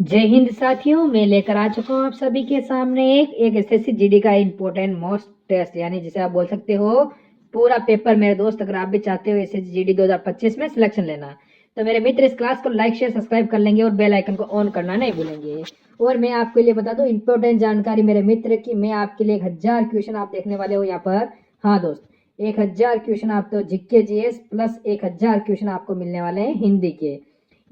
जय हिंद साथियों, मैं लेकर आ चुका हूँ आप सभी के सामने एक एसएससी जीडी का इम्पोर्टेंट मोस्ट टेस्ट, यानी जिसे आप बोल सकते हो पूरा पेपर। मेरे दोस्त, अगर आप भी चाहते हो एसएससी जीडी 2025 में सिलेक्शन लेना, तो मेरे मित्र इस क्लास को लाइक शेयर सब्सक्राइब कर लेंगे और बेल आइकन को ऑन करना नहीं भूलेंगे। और मैं आपके लिए बता दूं इम्पोर्टेंट जानकारी मेरे मित्र की, मैं आपके लिए 1000 क्वेश्चन आप देखने वाले हो यहाँ पर। हाँ दोस्त, 1000 क्वेश्चन आप तो जीके जीएस प्लस 1000 क्वेश्चन आपको मिलने वाले हैं हिंदी के।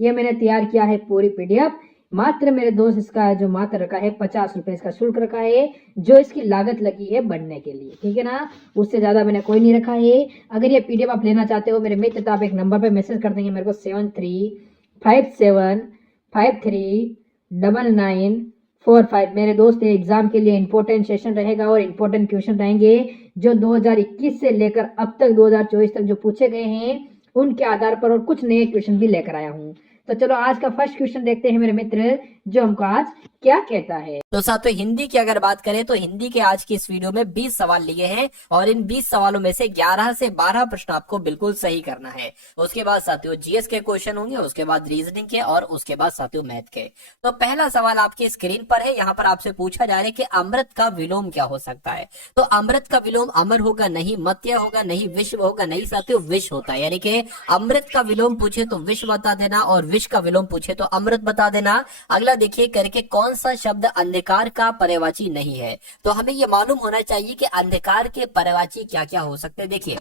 ये मैंने तैयार किया है पूरी पीडीएफ। मात्र मेरे दोस्त इसका जो मात्र रखा है 50 रुपए इसका शुल्क रखा है, जो इसकी लागत लगी है बढ़ने के लिए, ठीक है ना। उससे ज्यादा मैंने कोई नहीं रखा है। अगर ये पीडीएफ आप लेना चाहते हो मेरे मित्र, तो आप एक नंबर पे मैसेज कर देंगे मेरे को 7357539945। मेरे दोस्त ये एग्जाम के लिए इंपॉर्टेंट सेशन रहेगा और इंपॉर्टेंट क्वेश्चन रहेंगे जो 2021 से लेकर अब तक 2024 तक जो पूछे गए हैं उनके आधार पर, और कुछ नए क्वेश्चन भी लेकर आया हूँ। तो चलो आज का फर्स्ट क्वेश्चन देखते हैं मेरे मित्र, जो हमको आज क्या कहता है। तो साथियों, हिंदी की अगर बात करें तो हिंदी के आज की इस वीडियो में 20 सवाल लिए हैं और इन 20 सवालों में से 11 से 12 प्रश्न आपको बिल्कुल सही करना है। उसके बाद साथियों जीएस के क्वेश्चन होंगे, उसके बाद रीजनिंग के और उसके बाद साथियों मैथ के। तो पहला सवाल आपकी स्क्रीन पर है। यहाँ पर आपसे पूछा जा रहा है कि अमृत का विलोम क्या हो सकता है। तो अमृत का विलोम अमर होगा नहीं, मत्य होगा नहीं, विश्व होगा नहीं साथियों, विष होता है। यानी कि अमृत का विलोम पूछे तो विश्व बता देना और विष का विलोम पूछे तो अमृत बता देना। अगला देखिए करके कौन सा शब्द अंधकार का पर्यायवाची नहीं है। तो हमें यह मालूम होना चाहिए कि अंधकार के पर्यायवाची क्या क्या हो सकते हैं। देखिए,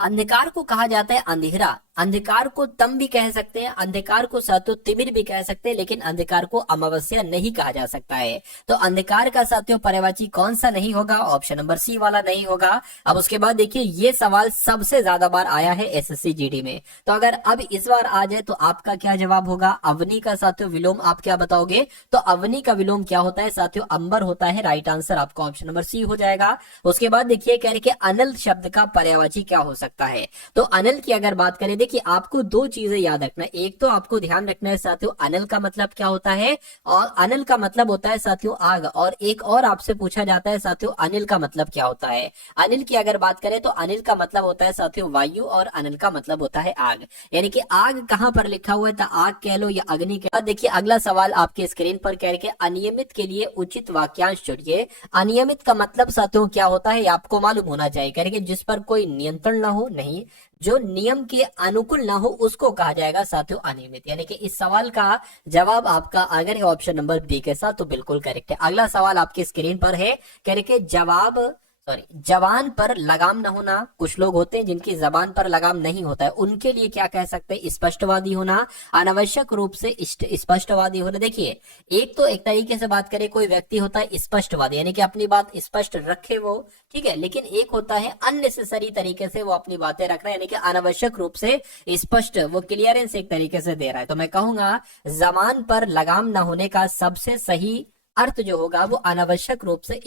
अंधकार को कहा जाता है अंधेरा, अंधकार को तम भी कह सकते हैं, अंधकार को साथियों तिमिर भी कह सकते हैं, लेकिन अंधकार को अमावस्या नहीं कहा जा सकता है। तो अंधकार का साथियों पर्यायवाची कौन सा नहीं होगा? ऑप्शन नंबर सी वाला नहीं होगा। अब उसके बाद देखिए, ये सवाल सबसे ज्यादा बार आया है एसएससी जीडी में। तो अगर अब इस बार आ जाए तो आपका क्या जवाब होगा? अवनी का साथियों विलोम आप क्या बताओगे? तो अवनी का विलोम क्या होता है साथियों? अंबर होता है। राइट आंसर आपका ऑप्शन नंबर सी हो जाएगा। उसके बाद देखिए कह रहे कि अनल शब्द का पर्यायवाची क्या हो सकता है। तो अनल की अगर बात करें, देखिए आपको दो चीजें याद रखना है। एक तो आपको ध्यान रखना है साथियों अनल का मतलब क्या होता है, और अनल का मतलब होता है साथियों आग। और एक और आपसे पूछा जाता है साथियों अनिल का मतलब क्या होता है। अनिल की अगर बात करें तो अनिल का मतलब होता है साथियों वायु और अनिल का मतलब होता है आग। यानी कि आग कहां पर लिखा हुआ है? तो आग कह लो या अग्नि कह लो। देखिए अगला सवाल आपके स्क्रीन पर कह रहे अनियमित के लिए उचित वाक्यांश चुनिए। अनियमित का मतलब साथियों क्या होता है आपको मालूम होना चाहिए। कह रहे जिस पर कोई नियंत्रण ना हो, नहीं, जो नियम के अनुकूल ना हो उसको कहा जाएगा साथियों अनियमित। यानी कि इस सवाल का जवाब आपका अगर है ऑप्शन नंबर बी के साथ तो बिल्कुल करेक्ट है। अगला सवाल आपकी स्क्रीन पर है, कह रहे जवान पर लगाम न होना। कुछ लोग होते हैं जिनकी जबान पर लगाम नहीं होता है, उनके लिए क्या कह सकते हैं? स्पष्टवादी होना, अनावश्यक रूप से स्पष्टवादी होना। देखिए, एक तो एक तरीके से बात करें, कोई व्यक्ति होता है स्पष्टवादी, यानी कि अपनी बात स्पष्ट रखे वो, ठीक है, लेकिन एक होता है अननेसेसरी तरीके से वो अपनी बातें रख रहा है, यानी कि अनावश्यक रूप से स्पष्ट, वो क्लियरेंस एक तरीके से दे रहा है। तो मैं कहूंगा जबान पर लगाम न होने का सबसे सही अर्थ जो होगा वो अनावश्यक रूप से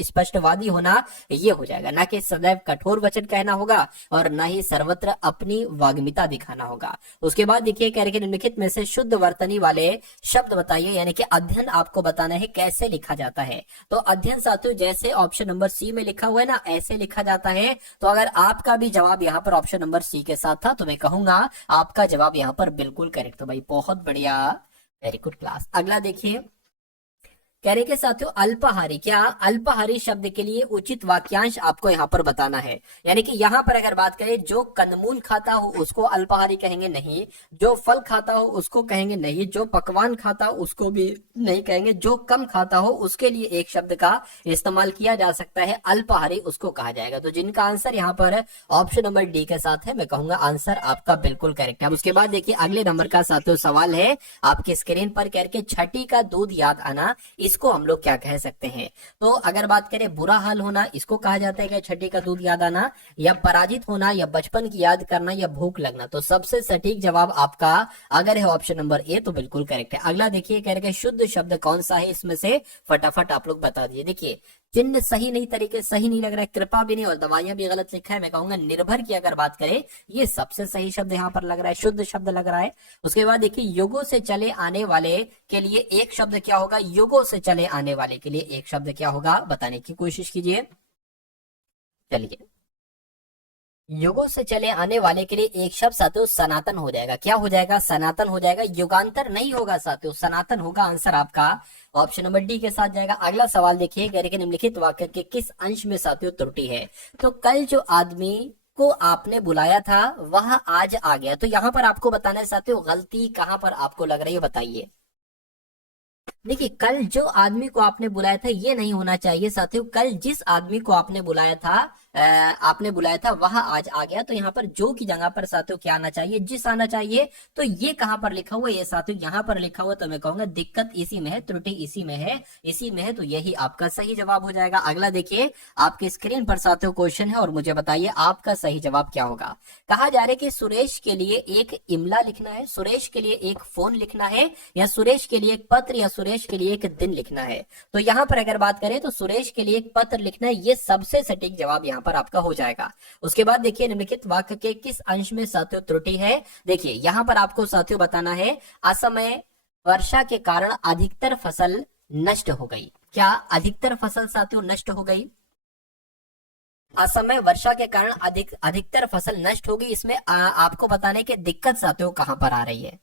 स्पष्टवादी होना, ये हो जाएगा। ना कि सदैव कठोर वचन कहना होगा और ना ही सर्वत्र अपनी वाग्मिता दिखाना होगा। उसके बाद देखिए कह रहे कि निम्नलिखित में से शुद्ध वर्तनी वाले शब्द बताइए। यानी कि अध्ययन आपको बताना है कैसे लिखा जाता है। तो अध्ययन साथियों जैसे ऑप्शन नंबर सी में लिखा हुआ है ना, ऐसे लिखा जाता है। तो अगर आपका भी जवाब यहाँ पर ऑप्शन नंबर सी के साथ था तो मैं कहूंगा आपका जवाब यहाँ पर बिल्कुल करेक्ट। तो भाई बहुत बढ़िया, वेरी गुड क्लास। अगला देखिए कह रहे के साथियों अल्पाहारी, क्या अल्पाहारी शब्द के लिए उचित वाक्यांश आपको यहाँ पर बताना है। यानी कि यहाँ पर अगर बात करें, जो कंदमूल खाता हो उसको अल्पाहारी कहेंगे नहीं, जो फल खाता हो उसको कहेंगे नहीं, जो पकवान खाता हो उसको भी नहीं कहेंगे, जो कम खाता हो उसके लिए एक शब्द का इस्तेमाल किया जा सकता है अल्पाहारी, उसको कहा जाएगा। तो जिनका आंसर यहाँ पर ऑप्शन नंबर डी के साथ है, मैं कहूंगा आंसर आपका बिल्कुल करेक्ट है। उसके बाद देखिए अगले नंबर का साथियों सवाल है आपके स्क्रीन पर, कह के छठी का दूध याद आना, इसको हम लोग क्या कह सकते हैं। तो अगर बात करें बुरा हाल होना, इसको कहा जाता है कि छठी का दूध याद आना, या पराजित होना, या बचपन की याद करना, या भूख लगना। तो सबसे सटीक जवाब आपका अगर है ऑप्शन नंबर ए तो बिल्कुल करेक्ट है। अगला देखिए कह रहे शुद्ध शब्द कौन सा है, इसमें से फटाफट आप लोग बता दीजिए। देखिए चिन्ह सही नहीं, तरीके सही नहीं लग रहा है, कृपा भी नहीं, और दवाइयां भी गलत लिखा है। मैं कहूंगा निर्भर की अगर बात करें, ये सबसे सही शब्द यहाँ पर लग रहा है, शुद्ध शब्द लग रहा है। उसके बाद देखिए युगों से चले आने वाले के लिए एक शब्द क्या होगा? युगों से चले आने वाले के लिए एक शब्द क्या होगा, बताने की कोशिश कीजिए। चलिए युगों से चले आने वाले के लिए एक शब्द साथियों सनातन हो जाएगा। क्या हो जाएगा? सनातन हो जाएगा, युगांतर नहीं होगा साथियों, सनातन होगा। आंसर आपका ऑप्शन नंबर डी के साथ जाएगा। अगला सवाल देखिए, कह रहे कि निम्नलिखित वाक्य के किस अंश में साथियों त्रुटि है? तो कल जो आदमी को आपने बुलाया था वह आज आ गया। तो यहाँ पर आपको बताना है साथियों गलती कहाँ पर आपको लग रही है, बताइए। देखिए, कल जो आदमी को आपने बुलाया था ये नहीं होना चाहिए साथियों। कल जिस आदमी को आपने बुलाया था वह आज आ गया। तो यहाँ पर जो की जगह पर साथियों क्या आना चाहिए? जिस आना चाहिए। तो ये कहाँ पर लिखा हुआ है? ये साथियों यहाँ पर लिखा हुआ। तो मैं कहूंगा दिक्कत इसी में है, त्रुटि इसी में है, तो यही आपका सही जवाब हो जाएगा। अगला देखिए, आपके स्क्रीन पर साथियों क्वेश्चन है और मुझे बताइए आपका सही जवाब क्या होगा। कहा जा रहा है कि सुरेश के लिए एक इमला लिखना है, सुरेश के लिए एक फोन लिखना है, या सुरेश के लिए एक पत्र, या सुरेश के लिए एक दिन लिखना है। तो यहाँ पर अगर बात करें तो सुरेश के लिए एक पत्र लिखना है, ये सबसे सटीक जवाब यहाँ पर आपका हो जाएगा। उसके बाद देखिए, निम्नलिखित वाक्य के किस अंश में साथियों त्रुटि है? देखिए यहाँ पर आपको साथियों बताना है असमय वर्षा के कारण अधिकतर फसल नष्ट हो गई। क्या अधिकतर फसल साथियों नष्ट हो गई? असमय वर्षा के कारण अधिकतर फसल नष्ट होगी। इसमें आपको बताने की दिक्कत साथियों कहां पर आ रही है?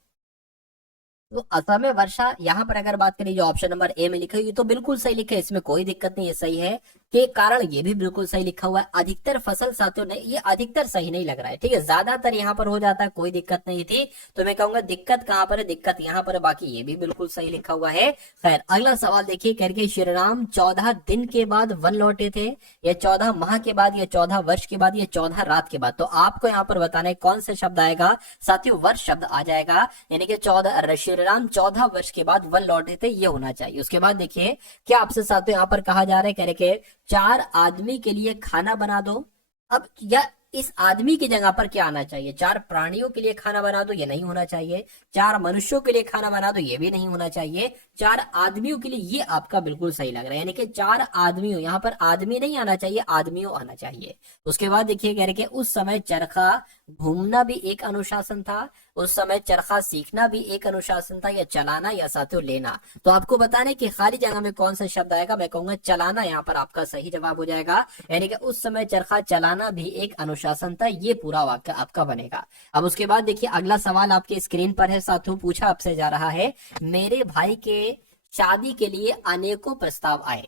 तो असमय वर्षा यहाँ पर अगर बात करें, जो ऑप्शन नंबर ए में लिखा है ये तो बिल्कुल सही लिखा है, इसमें कोई दिक्कत नहीं है, सही है। के कारण ये भी बिल्कुल सही लिखा हुआ है। अधिकतर फसल साथियों ने, ये अधिकतर सही नहीं लग रहा है, ठीक है, ज्यादातर यहाँ पर हो जाता है, कोई दिक्कत नहीं थी। तो मैं कहूंगा दिक्कत कहाँ पर है? दिक्कत यहाँ पर है, बाकी ये भी बिल्कुल सही लिखा हुआ है। खैर, अगला सवाल देखिए, करके श्री राम 14 दिन के बाद वन लौटे थे, या 14 माह के बाद, या 14 वर्ष के बाद, या 14 रात के बाद। तो आपको यहाँ पर बताना है कौन सा शब्द आएगा साथियों? वर्ष शब्द आ जाएगा, यानी कि 14 श्री राम 14 वर्ष के बाद वन लौटे थे, ये होना चाहिए। उसके बाद देखिए क्या आपसे साथियों यहाँ पर कहा जा रहा है, कह रहे कि 4 आदमी के लिए खाना बना दो। अब या इस आदमी की जगह पर क्या आना चाहिए? 4 प्राणियों के लिए खाना बना दो, ये नहीं होना चाहिए। 4 मनुष्यों के लिए खाना बना दो, ये भी नहीं होना चाहिए। 4 आदमियों के लिए, ये आपका बिल्कुल सही लग रहा है, यानी कि 4 आदमियों, यहाँ पर आदमी नहीं आना चाहिए, आदमियों आना चाहिए। उसके बाद देखिए कह रहे कि उस समय चरखा घूमना भी एक अनुशासन था, उस समय चरखा सीखना भी एक अनुशासन था, या चलाना, या साथियों लेना। तो आपको बताने की खाली जगह में कौन सा शब्द आएगा? मैं कहूंगा चलाना यहाँ पर आपका सही जवाब हो जाएगा, यानी कि उस समय चरखा चलाना भी एक अनुशासन था, ये पूरा वाक्य आपका बनेगा। अब उसके बाद देखिए अगला सवाल आपके स्क्रीन पर है साथियों, पूछा आपसे जा रहा है, मेरे भाई के शादी के लिए अनेकों प्रस्ताव आए।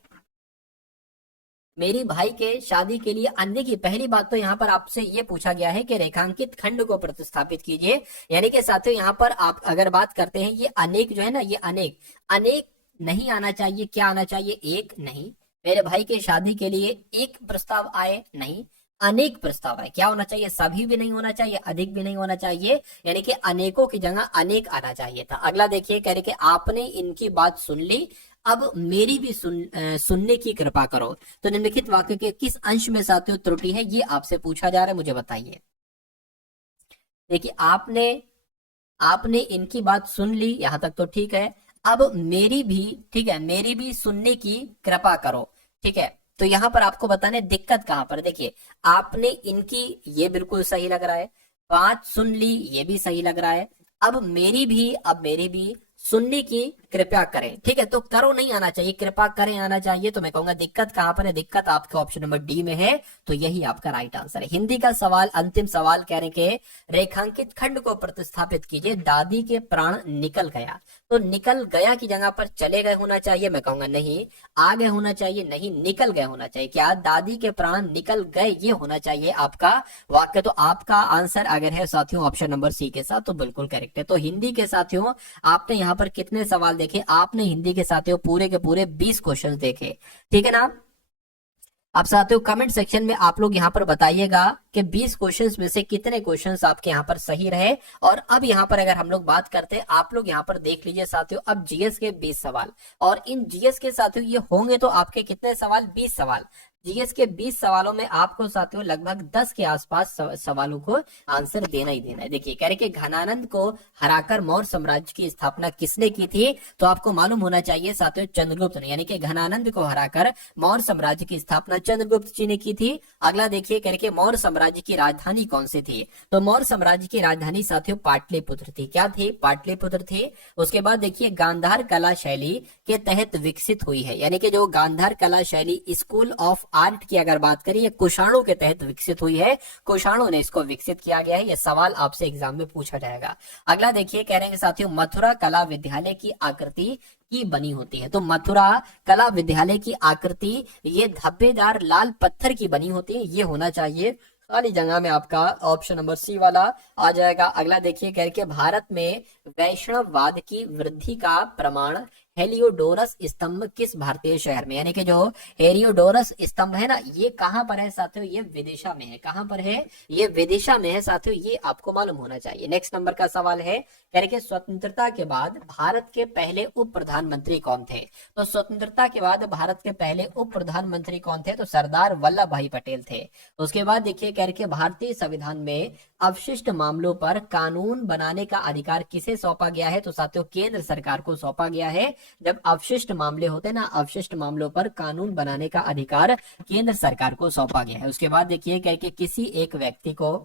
मेरी भाई के शादी के लिए अन्य की पहली बात तो यहाँ पर आपसे ये पूछा गया है कि रेखांकित खंड को प्रतिस्थापित कीजिए, यानी कि साथियों यहाँ पर आप अगर बात करते हैं, ये अनेक जो है ना, ये अनेक नहीं आना चाहिए। क्या आना चाहिए? एक नहीं। मेरे भाई के शादी के लिए एक प्रस्ताव आए, नहीं, अनेक प्रस्ताव आए। क्या होना चाहिए? सभी भी नहीं होना चाहिए, अधिक भी नहीं होना चाहिए, यानी कि अनेकों की जगह अनेक आना चाहिए था। अगला देखिए कह रहे कि आपने इनकी बात सुन ली, अब मेरी भी सुनने की कृपा करो। तो निम्नलिखित वाक्य के किस अंश में साथियों त्रुटि है, ये आपसे पूछा जा रहा है, मुझे बताइए। देखिए आपने इनकी बात सुन ली, यहां तक तो ठीक है। अब मेरी भी, ठीक है, मेरी भी सुनने की कृपा करो, ठीक है। तो यहाँ पर आपको बताने दिक्कत कहां पर? देखिए आपने इनकी, ये बिल्कुल सही लग रहा है। बात सुन ली, ये भी सही लग रहा है। अब मेरी भी सुनने की कृपया करें, ठीक है। तो करो नहीं आना चाहिए, कृपा करें आना चाहिए। तो मैं कहूंगा दिक्कत कहां पर है? दिक्कत आपके ऑप्शन नंबर डी में है, तो यही आपका राइट आंसर है। हिंदी का सवाल, अंतिम सवाल कह रहे के रेखांकित खंड को प्रतिस्थापित कीजिए, दादी के प्राण निकल गया। तो निकल गया की जगह पर चले गए होना चाहिए, मैं कहूंगा नहीं। आ गए होना चाहिए, नहीं, निकल गए होना चाहिए। क्या दादी के प्राण निकल गए, ये होना चाहिए आपका वाक्य। तो आपका आंसर अगर है साथियों ऑप्शन नंबर सी के साथ, तो बिल्कुल करेक्ट है। तो हिंदी के साथियों आपने यहाँ पर कितने सवाल देखे? आपने हिंदी के साथियों पूरे के पूरे 20 क्वेश्चन देखे, ठीक है ना। अब साथियों कमेंट सेक्शन में आप लोग यहाँ पर बताइएगा कि 20 क्वेश्चंस में से कितने क्वेश्चंस आपके यहाँ पर सही रहे। और अब यहाँ पर अगर हम लोग बात करते हैं, आप लोग यहाँ पर देख लीजिए साथियों, अब जीएस के 20 सवाल, और इन जीएस के साथियों ये होंगे तो आपके कितने सवाल? 20 सवाल। जीएस के 20 सवालों में आपको साथियों लगभग 10 के आसपास सवालों को आंसर देना ही देना है। देखिए कह रहे कि घनानंद को हराकर मौर्य साम्राज्य की स्थापना किसने की थी? तो आपको मालूम होना चाहिए साथियों चंद्रगुप्त ने, यानी कि घनानंद को हराकर मौर्य साम्राज्य की स्थापना चंद्रगुप्त जी ने की थी। अगला देखिए कह रहे कि मौर्य साम्राज्य की राजधानी कौन सी थी? तो मौर्य साम्राज्य की राजधानी साथियों पाटलिपुत्र थी। क्या थी? पाटलिपुत्र थी। उसके बाद देखिए गांधार कला शैली के तहत विकसित हुई है, यानी कि जो गांधार कला शैली स्कूल ऑफ आर्ट की अगर बात करें, ये कुषाणों के तहत विकसित हुई है, कुषाणों ने इसको विकसित किया गया है। ये सवाल आपसे एग्जाम में पूछा जाएगा। अगला देखिए, कह रहे हैं साथियों, मथुरा कला विद्यालय की आकृति की बनी होती है। तो मथुरा कला विद्यालय की आकृति ये धब्बेदार लाल पत्थर की बनी होती है, ये होना चाहिए। खाली जगह में आपका ऑप्शन नंबर सी वाला आ जाएगा। अगला देखिए, कह के भारत में वैष्णववाद की वृद्धि का प्रमाण हेलियोडोरस स्तंभ किस भारतीय शहर में, यानी कि जो हेलियोडोरस स्तंभ है ना, ये कहां पर है साथियों, ये विदिशा में है। कहां पर है, ये विदिशा में है साथियों, ये आपको मालूम होना चाहिए। नेक्स्ट नंबर का सवाल है, कह रहे कि स्वतंत्रता के बाद भारत के पहले उप प्रधानमंत्री कौन थे। तो स्वतंत्रता के बाद भारत के पहले उप प्रधानमंत्री कौन थे, तो सरदार वल्लभ भाई पटेल थे। उसके बाद देखिए, कह रहे कि भारतीय संविधान में अवशिष्ट मामलों पर कानून बनाने का अधिकार किसे सौंपा गया है, तो साथियों केंद्र सरकार को सौंपा गया है। जब अवशिष्ट मामले होते हैं ना, अवशिष्ट मामलों पर कानून बनाने का अधिकार केंद्र सरकार को सौंपा गया है। उसके बाद देखिए, कह के किसी एक व्यक्ति को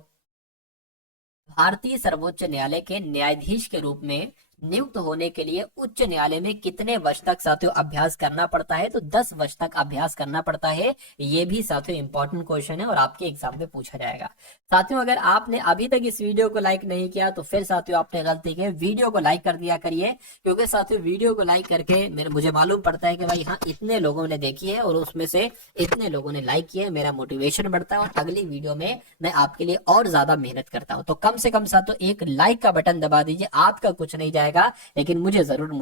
भारतीय सर्वोच्च न्यायालय के न्यायाधीश के रूप में नियुक्त होने के लिए उच्च न्यायालय में कितने वर्ष तक साथियों अभ्यास करना पड़ता है, तो 10 वर्ष तक अभ्यास करना पड़ता है। ये भी साथियों इंपॉर्टेंट क्वेश्चन है और आपके एग्जाम में पूछा जाएगा। साथियों अगर आपने अभी तक इस वीडियो को लाइक नहीं किया तो फिर साथियों आपने गलती की, वीडियो को लाइक कर दिया करिए, क्योंकि साथियों वीडियो को लाइक करके मुझे मालूम पड़ता है कि भाई हाँ इतने लोगों ने देखी है और उसमें से इतने लोगों ने लाइक किया है, मेरा मोटिवेशन बढ़ता है और अगली वीडियो में मैं आपके लिए और ज्यादा मेहनत करता हूँ। तो कम से कम साथियों एक लाइक का बटन दबा दीजिए, आपका कुछ नहीं जाएगा लेकिन मुझे जरूर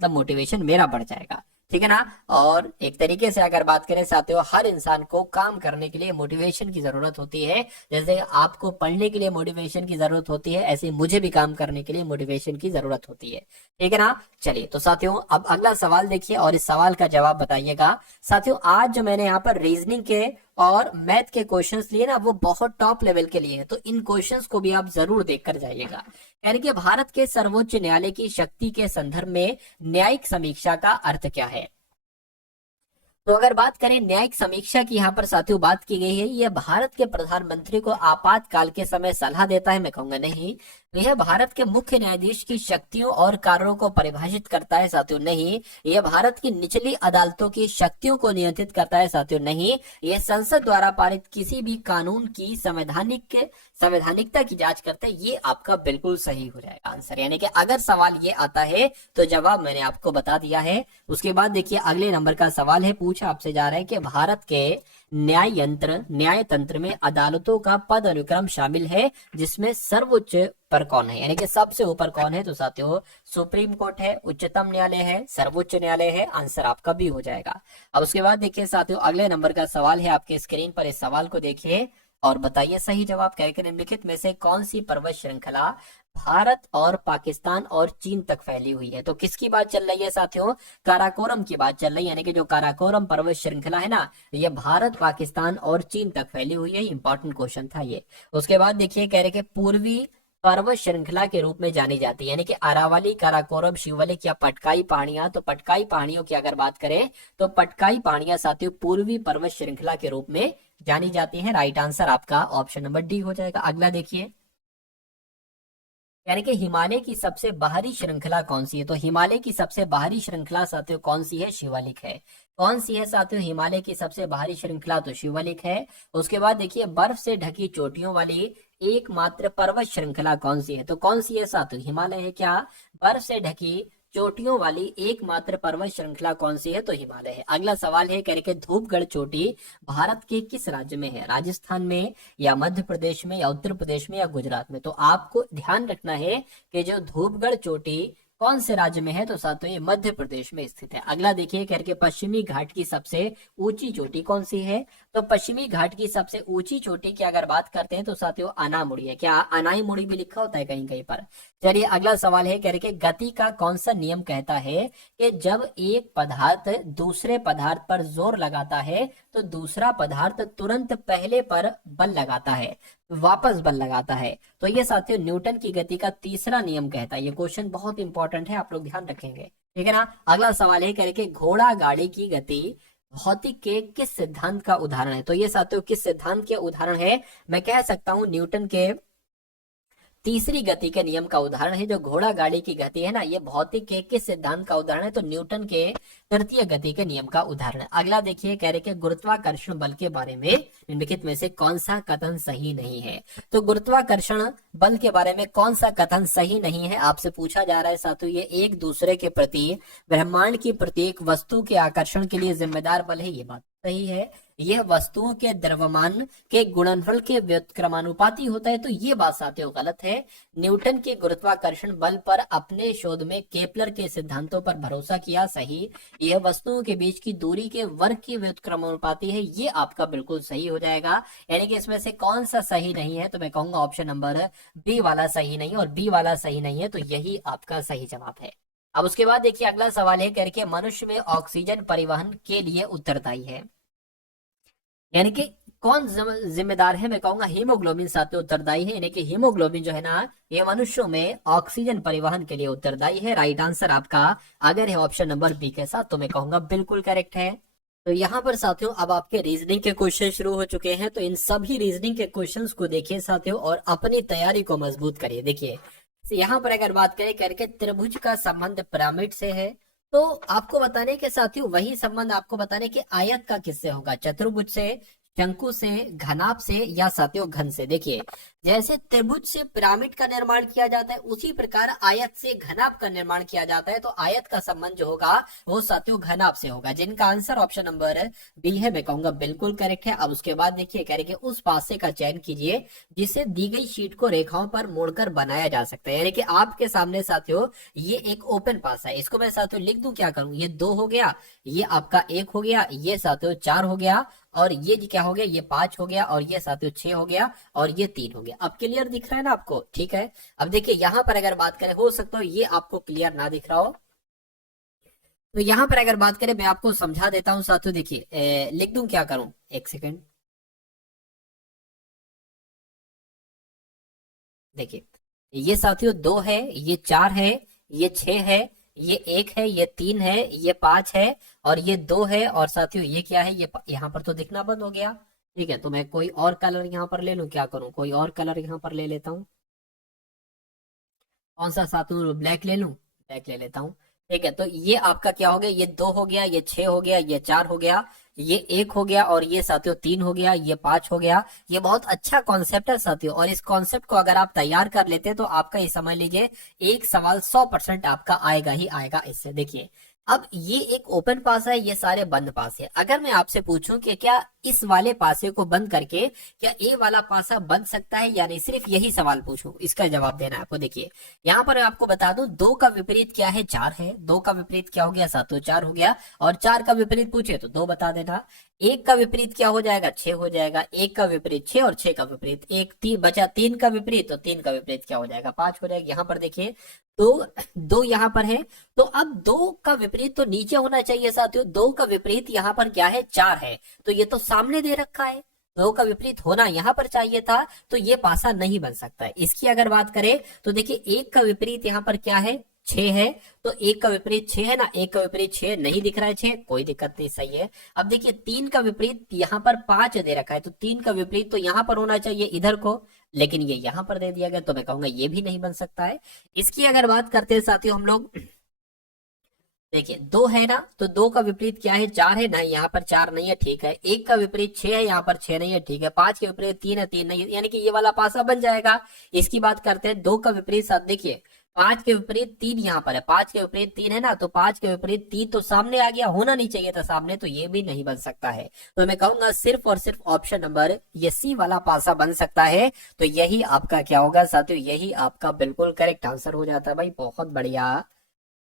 मोटिवेशन मेरा बढ़ जाएगा, ठीक है ना। और एक तरीके से अगर बात करें साथियों, हर इंसान को काम करने के लिए मोटिवेशन की जरूरत होती है। जैसे आपको पढ़ने के लिए मोटिवेशन की जरूरत होती है, ऐसे मुझे भी काम करने के लिए मोटिवेशन की जरूरत होती है, ठीक है ना। चलिए तो साथियों अब अगला सवाल देखिए और इस सवाल का जवाब बताइएगा। साथियों आज जो मैंने यहाँ पर रीजनिंग के और मैथ के क्वेश्चंस लिए ना, वो बहुत टॉप लेवल के लिए हैं, तो इन क्वेश्चंस को भी आप जरूर देखकर जाइएगा। यानी कि भारत के सर्वोच्च न्यायालय की शक्ति के संदर्भ में न्यायिक समीक्षा का अर्थ क्या है। तो अगर बात करें न्यायिक समीक्षा की, यहाँ पर साथियों बात की गई है, यह भारत के प्रधानमंत्री को आपातकाल के समय सलाह देता है, मैं कहूंगा नहीं। यह भारत के मुख्य न्यायाधीश की शक्तियों और कार्यों को परिभाषित करता है साथियों, नहीं। यह भारत की निचली अदालतों की शक्तियों को नियंत्रित करता है साथियों, नहीं। यह संसद द्वारा पारित किसी भी कानून की संवैधानिकता की जांच करता है। ये आपका बिल्कुल सही हो जाएगा आंसर, यानी कि अगर सवाल ये आता है तो जवाब मैंने आपको बता दिया है। उसके बाद देखिए अगले नंबर का सवाल है, पूछा आपसे जा रहा है कि भारत के न्याय तंत्र में अदालतों का पद अनुक्रम शामिल है, जिसमें सर्वोच्च पर कौन है, यानी कि सबसे ऊपर कौन है, तो साथियों सुप्रीम कोर्ट है, उच्चतम न्यायालय है, सर्वोच्च न्यायालय है। आंसर आपका भी हो जाएगा। अब उसके बाद देखिए साथियों अगले नंबर का सवाल है आपके स्क्रीन पर, इस सवाल को देखिए और बताइए सही जवाब। कह के निम्नलिखित में से कौन सी पर्वत श्रृंखला भारत और पाकिस्तान और चीन तक फैली हुई है। तो किसकी बात चल रही है साथियों, काराकोरम की बात चल रही है, यानी कि जो काराकोरम पर्वत श्रृंखला है ना, ये भारत पाकिस्तान और चीन तक फैली हुई है। इंपॉर्टेंट क्वेश्चन था ये। उसके बाद देखिए कह रहे कि पूर्वी पर्वत श्रृंखला के रूप में जानी जाती है, यानी कि अरावली, काराकोरम, शिवलिक या पटकाई पहाड़ियां। तो पटकाई पहाड़ियों की अगर बात करें तो पटकाई पहाड़ियां साथियों पूर्वी पर्वत श्रृंखला के रूप में जानी जाती है। राइट आंसर आपका ऑप्शन नंबर डी हो जाएगा। अगला देखिए, यानी कि हिमालय की सबसे बाहरी श्रृंखला कौन सी है। तो हिमालय की सबसे बाहरी श्रृंखला साथियों कौन सी है, शिवालिक है। कौन सी है साथियों हिमालय की सबसे बाहरी श्रृंखला, तो शिवालिक है। उसके बाद देखिए बर्फ से ढकी चोटियों वाली एकमात्र पर्वत श्रृंखला कौन सी है। तो कौन सी है साथियों, हिमालय है क्या। बर्फ से ढकी चोटियों वाली एकमात्र पर्वत श्रृंखला कौन सी है, तो हिमालय है। अगला सवाल है कह रहे कि धूपगढ़ चोटी भारत के किस राज्य में है, राजस्थान में या मध्य प्रदेश में या उत्तर प्रदेश में या गुजरात में। तो आपको ध्यान रखना है कि जो धूपगढ़ चोटी कौन से राज्य में है, तो साथियों ये मध्य प्रदेश में स्थित है। अगला देखिए कह रहे कि पश्चिमी घाट की सबसे ऊंची चोटी कौन सी है। तो पश्चिमी घाट की सबसे ऊंची चोटी की अगर बात करते हैं तो साथियों अनामुड़ी है। क्या अनाईमुड़ी भी लिखा होता है कहीं कहीं पर। चलिए अगला सवाल है कह रहे कि गति का कौन सा नियम कहता है कि जब एक पदार्थ दूसरे पदार्थ पर जोर लगाता है तो दूसरा पदार्थ तुरंत पहले पर बल लगाता है, वापस बल लगाता है। तो ये साथियों न्यूटन की गति का तीसरा नियम कहता है। ये क्वेश्चन बहुत इंपॉर्टेंट है, आप लोग ध्यान रखेंगे, ठीक है ना। अगला सवाल है कह रहे कि घोड़ा गाड़ी की गति भौतिक के किस सिद्धांत का उदाहरण है। तो ये साथियों किस सिद्धांत के उदाहरण है, मैं कह सकता हूं न्यूटन के तीसरी गति के नियम का उदाहरण है। जो घोड़ा गाड़ी की गति है ना, ये भौतिक के किस सिद्धांत का उदाहरण है? तो न्यूटन के तृतीय गति के नियम का उदाहरण है। अगला देखिए, कह रहे कि गुरुत्वाकर्षण बल के बारे में निम्नलिखित में से कौन सा कथन सही नहीं है? तो गुरुत्वाकर्षण बल के बारे में कौन सा कथन सही नहीं है आपसे पूछा जा रहा है साथियों। ये एक दूसरे के प्रति, ब्रह्मांड की प्रत्येक वस्तु के आकर्षण के लिए जिम्मेदार बल है, ये बात सही है। यह वस्तुओं के द्रव्यमान के गुणनफल के व्युत्क्रमानुपाती होता है, तो ये बात साथियों गलत है। न्यूटन के गुरुत्वाकर्षण बल पर अपने शोध में केपलर के सिद्धांतों पर भरोसा किया, सही। यह वस्तुओं के बीच की दूरी के वर्ग के व्युत्क्रमानुपाती है, ये आपका बिल्कुल सही हो जाएगा। यानी कि इसमें से कौन सा सही नहीं है? तो मैं कहूंगा ऑप्शन नंबर बी वाला सही नहीं, और बी वाला सही नहीं है, तो यही आपका सही जवाब है। अब उसके बाद देखिए अगला सवाल है, करके मनुष्य में ऑक्सीजन परिवहन के लिए उत्तरदायी है, यानी कि कौन जिम्मेदार है? मैं कहूंगा हीमोग्लोबिन साथियों उत्तरदायी है। यानी कि हीमोग्लोबिन जो है ना, ये मनुष्यों में ऑक्सीजन परिवहन के लिए उत्तरदायी है। राइट आंसर आपका अगर है ऑप्शन नंबर बी के साथ, तो मैं कहूंगा बिल्कुल करेक्ट है। तो यहाँ पर साथियों अब आपके रीजनिंग के क्वेश्चन शुरू हो चुके हैं, तो इन सभी रीजनिंग के क्वेश्चंस को देखिए साथियों और अपनी तैयारी को मजबूत करिए। देखिए यहाँ पर अगर बात करें करके त्रिभुज का संबंध पिरामिड से है, तो आपको बताने के साथियों वही संबंध आपको बताने कि आयत का किससे होगा? चतुर्भुज से, शंकु से, घनाभ से, या साथियों घन से। देखिए जैसे त्रिभुज से पिरामिड का निर्माण किया जाता है, उसी प्रकार आयत से घनाभ का निर्माण किया जाता है। तो आयत का संबंध जो होगा वो साथियों घनाभ से होगा, जिनका आंसर ऑप्शन नंबर बी है। मैं कहूंगा बिल्कुल करेक्ट है। अब उसके बाद देखिए कह रहे कि उस पासे का चयन कीजिए जिसे दी गई शीट को रेखाओं पर मोड़कर बनाया जा सकता है। यानी कि आपके सामने साथियों ये एक ओपन पास है, इसको मैं साथियों लिख दूं, क्या करूं? ये 2 हो गया, ये आपका 1 हो गया, ये साथियों 4 हो गया, और ये क्या हो गया? ये 5 हो गया, और ये साथियों 6 हो गया, और ये 3 हो गया। अब क्लियर दिख रहा है ना आपको? ठीक है। अब देखिए यहाँ पर अगर बात करें, हो सकता है ये आपको क्लियर ना दिख रहा हो, तो यहाँ पर अगर बात करें मैं आपको समझा देता हूँ साथियों। देखिए लिख दूं, क्या करूं? एक सेकेंड। देखिए ये साथियों 2 है, ये 4 है, ये 6 है, ये 1 है, ये 3 है, ये 5 है, और ये 2 है, और साथियों ये क्या है? ये यहाँ पर तो दिखना बंद हो गया। ठीक है, तो मैं कोई और कलर यहाँ पर ले लूं, क्या करूं? कोई और कलर यहाँ पर ले लेता हूँ। कौन सा साथियों? ब्लैक ले लूं? ब्लैक ले लेता हूँ। ठीक है, तो ये आपका क्या हो गया? ये 2 हो गया, ये 6 हो गया, ये 4 हो गया, ये 1 हो गया, और ये साथियों 3 हो गया, ये 5 हो गया। ये बहुत अच्छा कॉन्सेप्ट है साथियों, और इस कॉन्सेप्ट को अगर आप तैयार कर लेते हैं तो आपका ये समझ लीजिए एक सवाल 100% आपका आएगा ही आएगा इससे। देखिए अब ये एक ओपन पास है, ये सारे बंद पास है। अगर मैं आपसे पूछूं कि क्या इस वाले पासे को बंद करके क्या ए वाला पासा बन सकता है या नहीं, सिर्फ यही सवाल पूछूं, इसका जवाब देना है आपको। देखिए यहाँ पर मैं आपको बता दूं, 2 का विपरीत क्या है? 4 है। 2 का विपरीत क्या हो गया साथियों? 4 हो गया, और 4 का विपरीत पूछे तो 2 बता देना। 1 का विपरीत क्या हो जाएगा? 6 हो जाएगा। 1 का विपरीत 6, और 6 का विपरीत 1, 3 बचा। 3 का विपरीत, तो 3 का विपरीत क्या हो जाएगा? 5 हो जाएगा। यहाँ पर देखिए तो 2 यहाँ पर है, तो अब 2 का विपरीत तो नीचे होना चाहिए साथियों। 2 का विपरीत यहाँ पर क्या है? 4 है, तो ये तो सामने दे रखा है। 2 का विपरीत होना यहाँ पर चाहिए था, तो ये पासा नहीं बन सकता है। इसकी अगर बात करें तो देखिए 1 का विपरीत यहाँ पर क्या है? 6 है, तो 1 का विपरीत 6 है ना। 1 का विपरीत 6 नहीं दिख रहा है, 6 कोई दिक्कत नहीं, सही है। अब देखिए 3 का विपरीत यहाँ पर 5 दे रखा है, तो 3 का विपरीत तो यहाँ पर होना चाहिए इधर को, लेकिन ये यहाँ पर दे दिया गया, तो मैं कहूंगा ये भी नहीं बन सकता है। इसकी अगर बात करते हैं साथियों हम लोग, देखिए 2 है ना, तो 2 का विपरीत क्या है? 4 है ना, यहाँ पर 4 नहीं है, ठीक है। 1 का विपरीत 6 है, यहाँ पर 6 नहीं है, ठीक है। 5 के विपरीत 3 है, 3 नहीं है, यानी कि ये वाला पासा बन जाएगा। इसकी बात करते हैं 2 का विपरीत साथ। देखिए 5 के विपरीत 3 यहाँ पर है, 5 के विपरीत 3 है ना, तो 5 के विपरीत 3 तो सामने आ गया, होना नहीं चाहिए था सामने, तो ये भी नहीं बन सकता है। तो मैं कहूंगा सिर्फ और सिर्फ ऑप्शन नंबर ये सी वाला पासा बन सकता है। तो यही आपका क्या होगा साथियों? यही आपका बिल्कुल करेक्ट आंसर हो जाता है भाई। बहुत बढ़िया,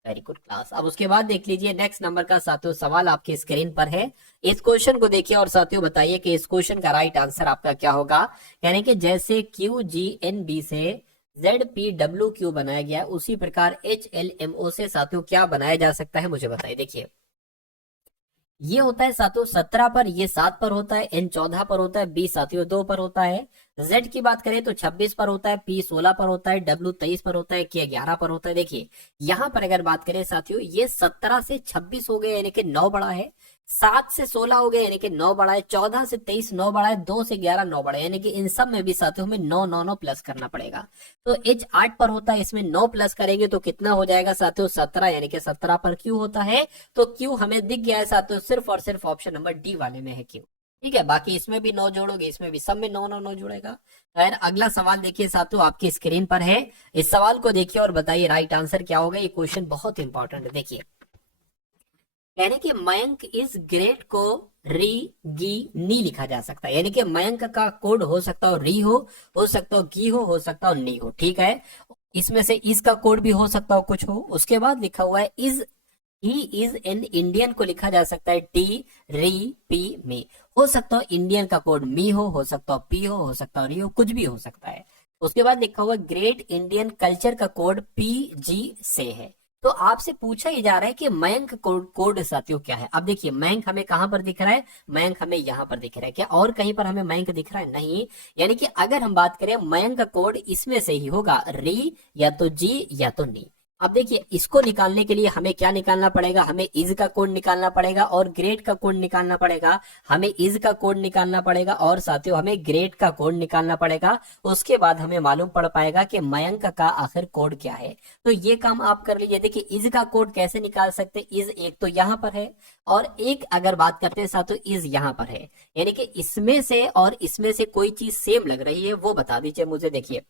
वेरी गुड क्लास। अब उसके बाद देख लीजिए नेक्स्ट नंबर का साथियों सवाल आपकी स्क्रीन पर है। इस क्वेश्चन को देखिए और साथियों बताइए कि इस क्वेश्चन का राइट आंसर आपका क्या होगा। यानी कि जैसे QGNB से ZPWQ बनाया गया, उसी प्रकार HLMO से साथियों क्या बनाया जा सकता है, मुझे बताइए। देखिए ये होता है साथियों 17 पर, ये 7 पर होता है, N 14 पर होता है, B साथियों 2 पर होता है, जेड की बात करें तो 26 पर होता है, पी 16 पर होता है, डब्ल्यू 23 पर होता है, के 11 पर होता है। देखिए यहां पर अगर बात करें साथियों, ये 17 से 26 हो गए यानी कि 9 बड़ा है, 7 से 16 हो गए यानी कि 9 बड़ा है, 14 से 23 9 बड़ा है, 2 से 11 9 बड़ा है, यानी कि इन सब में भी साथियों हमें 9 9 9 प्लस करना पड़ेगा। तो एच 8 पर होता है, इसमें 9 प्लस करेंगे तो कितना हो जाएगा साथियों 17, यानी कि 17 पर क्यू होता है। तो क्यू हमें दिख गया है साथियों, सिर्फ और सिर्फ ऑप्शन नंबर डी वाले में है क्यू। ठीक है, बाकी इसमें भी 9 जोड़ोगे, इसमें भी सब में 9 9 9 जुड़ेगा। फिर अगला सवाल देखिए साथियों, आपकी स्क्रीन पर है। इस सवाल को देखिए और बताइए राइट आंसर क्या होगा। ये क्वेश्चन बहुत इंपॉर्टेंट है। देखिए यानी कि मयंक इज ग्रेट को री गी नी लिखा जा सकता है, यानी कि मयंक का कोड हो सकता हो री हो सकता हो गी हो सकता हो नी हो। ठीक है, इसमें से इसका कोड भी हो सकता हो कुछ हो। उसके बाद लिखा हुआ है is he is an Indian को लिखा जा सकता है टी री पी मी। हो सकता हो इंडियन का कोड मी हो सकता हो पी हो सकता हो री हो, कुछ भी हो सकता है। उसके बाद लिखा हुआ ग्रेट इंडियन कल्चर का कोड पी जी से है। तो आपसे पूछा ही जा रहा है कि मयंक कोड साथियों क्या है। अब देखिए मयंक हमें कहां पर दिख रहा है, मयंक हमें यहां पर दिख रहा है, क्या और कहीं पर हमें मयंक दिख रहा है? नहीं। यानी कि अगर हम बात करें मयंक का कोड इसमें से ही होगा, री या तो जी या तो नी। अब देखिए इसको निकालने के लिए हमें क्या निकालना पड़ेगा, हमें इज का कोड निकालना पड़ेगा और ग्रेट का कोड निकालना पड़ेगा। हमें इज का कोड निकालना पड़ेगा और साथियों हमें ग्रेट का कोड निकालना पड़ेगा। उसके बाद हमें मालूम पड़ पाएगा कि मयंक का आखिर कोड क्या है। तो ये काम आप कर लीजिए। देखिए इज का कोड कैसे निकाल सकते, इज एक तो यहां पर है और एक अगर बात करते हैं साथियों इज यहां पर है, यानी कि इसमें से और इसमें से कोई चीज सेम लग रही है वो बता दीजिए मुझे। देखिए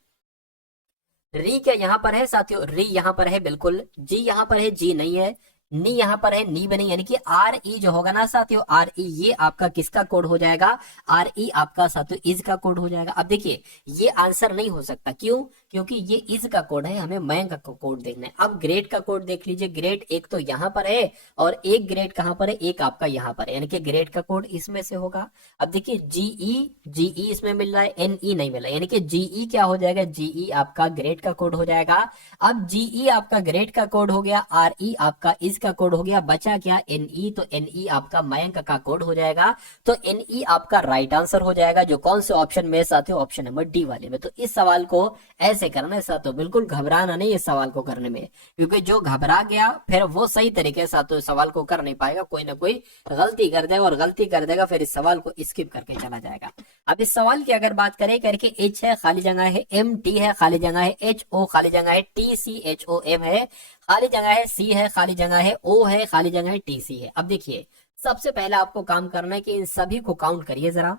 री क्या यहाँ पर है साथियों, री यहाँ पर है बिल्कुल, जी यहाँ पर है जी नहीं है, नी यहाँ पर है नी बनी, यानी कि आर ई जो होगा ना साथियों, आर ई ये आपका किसका कोड हो जाएगा, आर ई आपका साथियों इज का कोड हो जाएगा। अब देखिए ये आंसर नहीं हो सकता, क्यों? क्योंकि ये इज का कोड है, हमें मयंक का कोड देखना है। अब ग्रेड का कोड देख लीजिए, ग्रेड एक तो यहाँ पर है और एक ग्रेड कहाँ पर है, एक आपका यहाँ पर है, यानी कि ग्रेड का कोड इसमें से होगा। अब देखिए जीई इसमें मिल रहा है, एनई नहीं मिल रहा, यानी कि जीई क्या हो जाएगा, जीई आपका ग्रेड का कोड हो जाएगा। अब जीई आपका ग्रेड का कोड हो गया, आर ई आपका इज का कोड हो गया, बचा क्या एनई, तो एनई आपका मयंक का कोड हो जाएगा। तो एनई आपका राइट आंसर हो जाएगा, जो कौन से ऑप्शन में साथियों, ऑप्शन नंबर डी वाले में। तो इस सवाल को ऐसे करना है साथियों, बिल्कुल घबराना नहीं इस सवाल को करने में, क्योंकि जो घबरा गया फिर वो सही तरीके से साथियों सवाल को कर नहीं पाएगा, कोई ना कोई गलती कर देगा और गलती कर देगा फिर इस सवाल को स्किप करके चला जाएगा। अब इस सवाल की अगर बात करें करके एच है खाली जगह है, एम टी है खाली जगह है, एच ओ खाली जगह है, T C H O M है खाली जगह है, सी है खाली जगह है, ओ है खाली जगह है, टी सी है। अब देखिए सबसे पहले आपको काम करना है कि इन सभी को काउंट करिए जरा,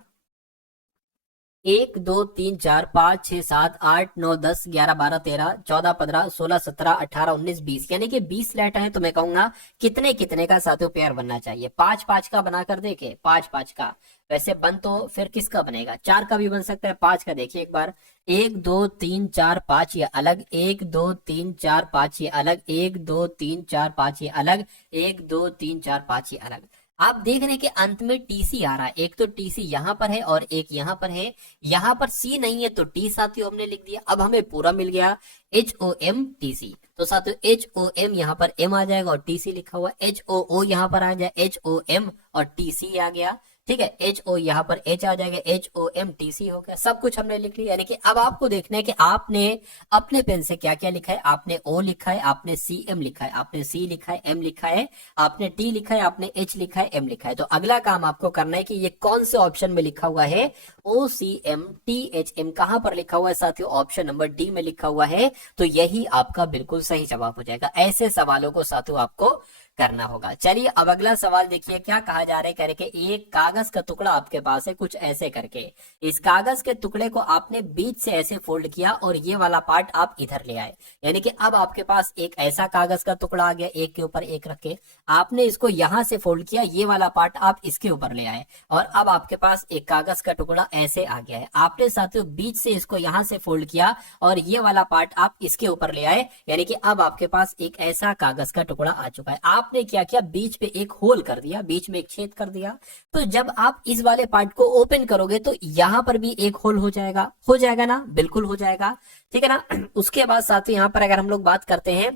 1 2 3 4 5 6 7 8 9 10 11 12 13 14 15 16 17 18 19 20, यानी कि 20 लेटर है। तो मैं कहूंगा कितने कितने का साथियों पेयर बनना चाहिए, 5 5 का बना कर देखे, 5 5 का। वैसे बन तो फिर किसका बनेगा, 4 का भी बन सकता है, 5 का देखिए एक बार, 1 2 3 4 5 ये अलग, 1 2 3 4 5 ये अलग, 1 2 3 4 5 ये अलग, 1 2 3 4 5 ये अलग। आप देख रहे हैं कि अंत में टीसी आ रहा है, एक तो टीसी यहां पर है और एक यहां पर है, यहां पर सी नहीं है तो टी साथियों हमने लिख दिया। अब हमें पूरा मिल गया H O M T C, तो साथियों एच ओ एम यहाँ पर एम आ जाएगा और टीसी लिखा हुआ, एच ओ ओ यहाँ पर आ जाए एच ओ एम और टीसी आ गया। ठीक है, एच ओ यहाँ पर एच आ जाएगा, H O M T C हो गया, सब कुछ हमने लिख लिया। यानी कि अब आपको देखना है कि आपने अपने पेन से क्या क्या लिखा है, आपने ओ लिखा है, आपने सी एम लिखा है, आपने सी लिखा है, एम लिखा है, आपने टी लिखा है, आपने एच लिखा है, एम लिखा है। तो अगला काम आपको करना है कि ये कौन से ऑप्शन में लिखा हुआ है, O C M T H M कहां पर लिखा हुआ है साथियों, ऑप्शन नंबर डी में लिखा हुआ है। तो यही आपका बिल्कुल सही जवाब हो जाएगा। ऐसे सवालों को साथियों आपको करना होगा। चलिए अब अगला सवाल देखिए क्या कहा जा रहा है, करके एक कागज का टुकड़ा आपके पास है कुछ ऐसे करके, इस कागज के टुकड़े को आपने बीच से ऐसे फोल्ड किया और ये वाला पार्ट आप इधर ले आए, यानी कि अब आपके पास एक ऐसा कागज का टुकड़ा आ गया, एक के ऊपर एक रख के आपने इसको यहां से फोल्ड किया, ये वाला पार्ट आप इसके ऊपर ले आए और अब आपके पास एक कागज का टुकड़ा ऐसे आ गया है। आपने साथियों बीच से इसको यहां से फोल्ड किया और ये वाला पार्ट आप इसके ऊपर ले आए, यानी कि अब आपके पास एक ऐसा कागज का टुकड़ा आ चुका है। आपने क्या किया, बीच पे एक होल कर दिया, बीच में एक छेद कर दिया। तो जब आप इस वाले पार्ट को ओपन करोगे तो यहां पर भी एक होल हो जाएगा ना, बिल्कुल हो जाएगा। ठीक है ना। उसके बाद साथियों यहां पर अगर हम लोग बात करते हैं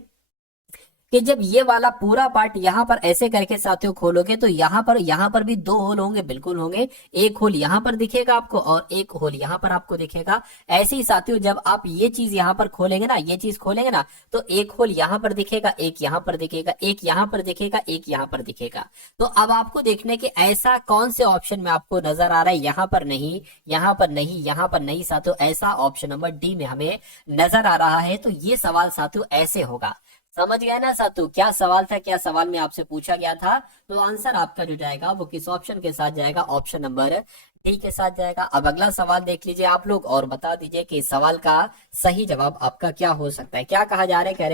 कि जब ये वाला पूरा पार्ट यहाँ पर ऐसे करके साथियों खोलोगे तो यहाँ पर भी 2 होल होंगे, बिल्कुल होंगे। एक होल यहाँ पर दिखेगा आपको और एक होल यहाँ पर आपको दिखेगा। ऐसे ही साथियों जब आप ये चीज यहाँ पर खोलेंगे ना, ये चीज खोलेंगे ना, तो एक होल यहाँ पर दिखेगा, एक यहाँ पर दिखेगा, एक यहाँ पर दिखेगा, एक यहाँ पर दिखेगा। तो अब आपको देखने के ऐसा कौन से ऑप्शन में आपको नजर आ रहा है, यहाँ पर नहीं, यहाँ पर नहीं, यहाँ पर नहीं साथियों, ऐसा ऑप्शन नंबर डी में हमें नजर आ रहा है। तो ये सवाल साथियों ऐसे होगा। समझ गया ना साथियों, क्या सवाल था, क्या सवाल में आपसे पूछा गया था। तो आंसर आपका जो जाएगा वो किस ऑप्शन के साथ जाएगा, ऑप्शन नंबर डी के साथ जाएगा। अब अगला सवाल देख लीजिए आप लोग और बता दीजिए कि इस सवाल का सही जवाब आपका क्या हो सकता है। क्या कहा जा रहा है, कह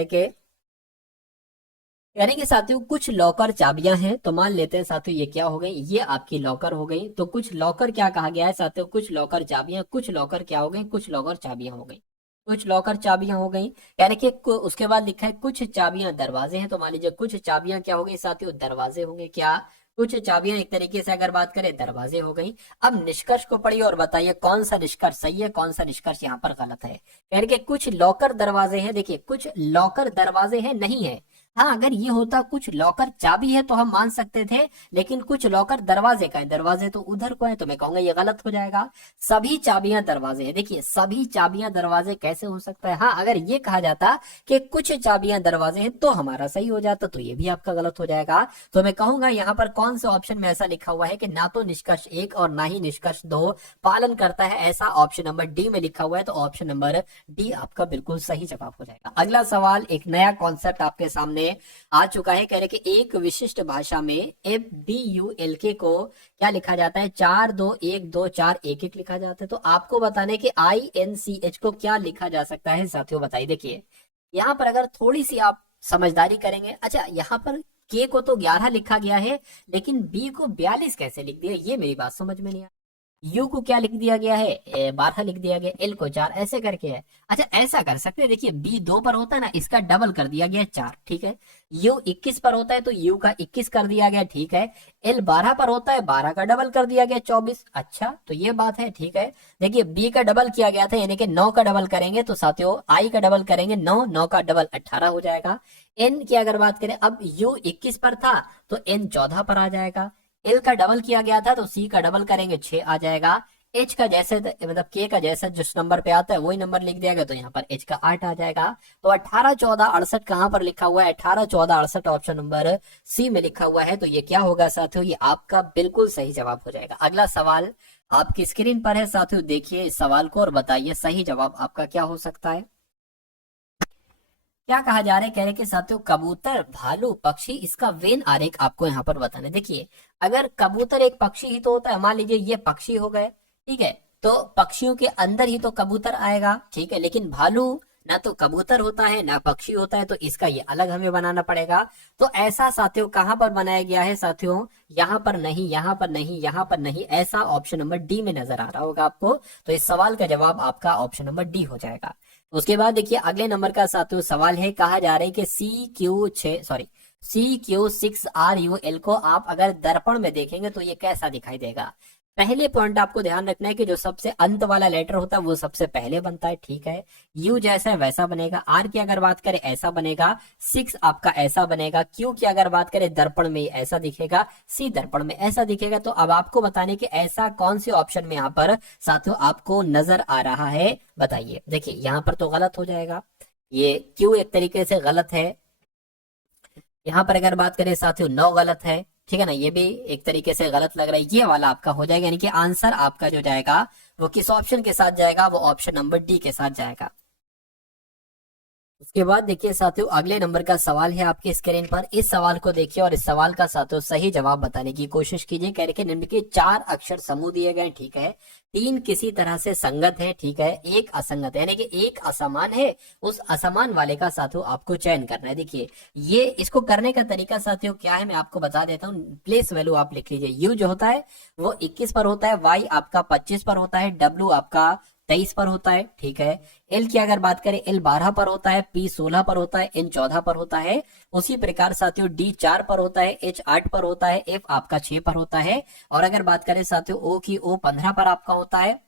रहे कि साथियों कुछ लॉकर चाबियां हैं। तो मान लेते हैं साथियों ये क्या हो गई, ये आपकी लॉकर हो गई। तो कुछ लॉकर क्या कहा गया है साथियों, कुछ लॉकर चाबियां, कुछ लॉकर क्या हो गई, कुछ लॉकर चाबियां हो गई, कुछ लॉकर चाबियां हो गई। यानी कि उसके बाद लिखा है कुछ चाबियां दरवाजे हैं। तो मान लीजिए कुछ चाबियां क्या हो गई साथियों, दरवाजे होंगे। क्या, कुछ चाबियां एक तरीके से अगर बात करें दरवाजे हो गई। अब निष्कर्ष को पढ़िए और बताइए कौन सा निष्कर्ष सही है, कौन सा निष्कर्ष यहाँ पर गलत है। कह रहे कि कुछ लॉकर दरवाजे हैं, देखिए कुछ लॉकर दरवाजे हैं नहीं है। हाँ, अगर ये होता कुछ लॉकर चाबी है तो हम मान सकते थे, लेकिन कुछ लॉकर दरवाजे का है, दरवाजे तो उधर को है, तो मैं कहूंगा ये गलत हो जाएगा। सभी चाबियां दरवाजे हैं, देखिए सभी चाबियां दरवाजे कैसे हो सकता है। हाँ, अगर ये कहा जाता कि कुछ चाबियां दरवाजे हैं तो हमारा सही हो जाता, तो ये भी आपका गलत हो जाएगा। तो मैं कहूंगा यहाँ पर कौन से ऑप्शन में ऐसा लिखा हुआ है कि ना तो निष्कर्ष 1 और ना ही निष्कर्ष 2 पालन करता है, ऐसा ऑप्शन नंबर डी में लिखा हुआ है। तो ऑप्शन नंबर डी आपका बिल्कुल सही जवाब हो जाएगा। अगला सवाल, एक नया कॉन्सेप्ट आपके सामने आ चुका है। कह रहे कि एक विशिष्ट भाषा में FBULK को क्या लिखा जाता है, 4 2 1 2 4 1 1 लिखा जाता है। तो आपको बताने कि INCH को क्या लिखा जा सकता है साथियों, बताइए। देखिए यहाँ पर अगर थोड़ी सी आप समझदारी करेंगे, अच्छा यहाँ पर K को तो 11 लिखा गया है, लेकिन B को 42 कैसे लिख दिया, ये मेरी बात समझ में नहीं आ। यू को क्या लिख दिया गया है, 12 लिख दिया गया, एल को 4 ऐसे करके है। अच्छा ऐसा कर सकते हैं, देखिए बी 2 पर होता है ना, इसका डबल कर दिया गया 4, ठीक है। यू 21 पर होता है तो यू का 21 कर दिया गया, ठीक है। एल 12 पर होता है, 12 का डबल कर दिया गया 24। अच्छा तो ये बात है, ठीक है। देखिए बी का डबल किया गया था, यानी कि 9 का डबल करेंगे तो साथियों आई का डबल करेंगे 9, 9 का डबल 18 हो जाएगा। एन की अगर बात करें, अब यू 21 पर था तो एन 14 पर आ जाएगा। एल का डबल किया गया था तो सी का डबल करेंगे 6 आ जाएगा। एच का जैसे मतलब के का जैसा जिस नंबर पे आता है वही नंबर लिख दिया गया, तो यहाँ पर एच का 8 आ जाएगा। तो 18 14 68 कहाँ पर लिखा हुआ है, 18 14 68 ऑप्शन नंबर सी में लिखा हुआ है। तो ये क्या होगा साथियों, ये आपका बिल्कुल सही जवाब हो जाएगा। अगला सवाल आपकी स्क्रीन पर है साथियों, देखिए इस सवाल को और बताइए सही जवाब आपका क्या हो सकता है। क्या कहा जा रहा है, कह रहे कि साथियों कबूतर, भालू, पक्षी, इसका वेन आरेख आपको यहाँ पर बताना है। देखिए अगर कबूतर एक पक्षी ही तो होता है, मान लीजिए ये पक्षी हो गए, ठीक है, तो पक्षियों के अंदर ही तो कबूतर आएगा, ठीक है। लेकिन भालू ना तो कबूतर होता है ना पक्षी होता है, तो इसका ये अलग हमें बनाना पड़ेगा। तो ऐसा साथियों कहां पर बनाया गया है साथियों, यहाँ पर नहीं, यहाँ पर नहीं, यहाँ पर नहीं, ऐसा ऑप्शन नंबर डी में नजर आ रहा होगा आपको। तो इस सवाल का जवाब आपका ऑप्शन नंबर डी हो जाएगा। उसके बाद देखिए अगले नंबर का साथियों सवाल है, कहा जा रहा है कि CQ6RUL को आप अगर दर्पण में देखेंगे तो ये कैसा दिखाई देगा। पहले पॉइंट आपको ध्यान रखना है कि जो सबसे अंत वाला लेटर होता है वो सबसे पहले बनता है, ठीक है। यू जैसा है वैसा बनेगा, आर की अगर बात करें ऐसा बनेगा, 6 आपका ऐसा बनेगा, क्यू की अगर बात करें दर्पण में ऐसा दिखेगा, सी दर्पण में ऐसा दिखेगा। तो अब आपको बताने कि ऐसा कौन से ऑप्शन में यहाँ पर साथियों आपको नजर आ रहा है, बताइए। देखिए यहाँ पर तो गलत हो जाएगा, ये क्यू एक तरीके से गलत है। यहाँ पर अगर बात करें साथियों 9 गलत है, ठीक है ना, ये भी एक तरीके से गलत लग रहा है, ये वाला आपका हो जाएगा। यानी कि आंसर आपका जो जाएगा वो किस ऑप्शन के साथ जाएगा, वो ऑप्शन नंबर डी के साथ जाएगा। उसके बाद देखिए साथियों अगले नंबर का सवाल है आपकी स्क्रीन पर, इस सवाल को देखिए और इस सवाल का साथियों सही जवाब बताने की कोशिश कीजिए। कह रहे कि निम्न के 4 अक्षर समूह दिए गए, ठीक है, 3 किसी तरह से संगत है, ठीक है, 1 असंगत है, यानी कि 1 असमान है, उस असमान वाले का साथियों आपको चयन करना है। देखिए ये इसको करने का तरीका साथियों क्या है, मैं आपको बता देता हूँ। प्लेस वैल्यू आप लिख लीजिए, यू जो होता है वो 21 पर होता है, वाई आपका 25 पर होता है, डब्ल्यू आपका 23 पर होता है, ठीक है। एल की अगर बात करें एल 12 पर होता है, पी 16 पर होता है, एन 14 पर होता है। उसी प्रकार साथियों डी 4 पर होता है, एच 8 पर होता है, एफ आपका 6 पर होता है। और अगर बात करें साथियों ओ की, ओ 15 पर आपका होता है,